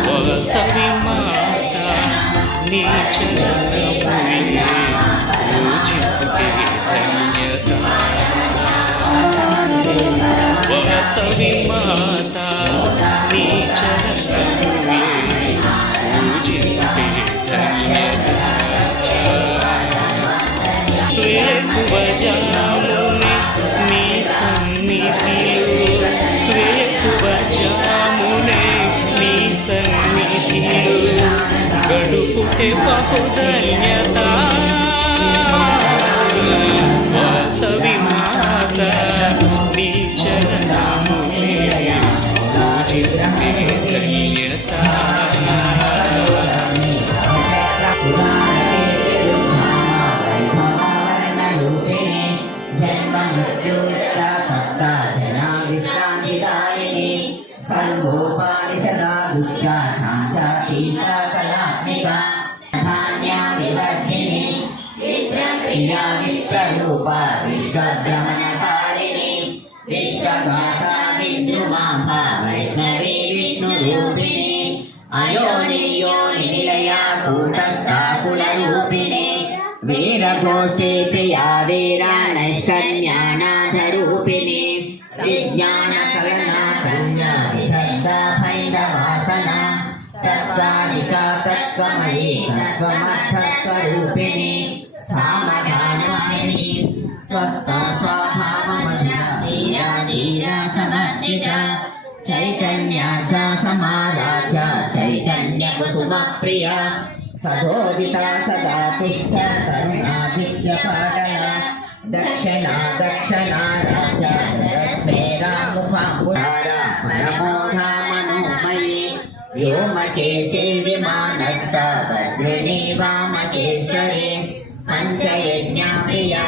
వాసవి మాత నీ చరణములే పూజించుటే ధన్యత. వాసవి మాత నీ చరణములే పూజించుటే ధన్యత. వేకువజామునే నీ సన్నిధిలో, వేకువజామునే నీ సన్నిధిలో గడుపుటే బహుధన్యత. వాసవి మాత నీ చరణములే పూజించుటే ధన్యత. सर्वोपानिषदा दुष्टाशान्ता कलात्मिका धान्या विवर्धिनी विप्रिया विश्वरूपा विश्वभ्रमणकारिणी विश्वभासा विद्रुमाभा वैष्णवी विष्णुरूपिणी अयोनियोनि निलया कूटस्था कुलरूपिणी वीरघोषे प्रिया वीरा नैष्कर्म्यानाथरूपिणी विज्ञानकरणा कन्या विशब्दा भैरवासना तत्त्वादिका तत्त्वमयी तत्त्वमर्थस्वरूपिणी सामगानवाहिनी स्वस्था स्वाभावमया धीरा धीरा समर्जिता चैतन्यार्था समाराध्या चैतन्यकुसुमप्रिया सदोदिता सदा तिष्ठ करुणाधिक्यपाटया दक्षिणा दक्षिणा राजा स्मेरामुखाम्बुधारा परमोधा मनोमयी व्योमकेशे विमानस्था भद्रिणी वामकेश्वरी पञ्चयज्ञा प्रिया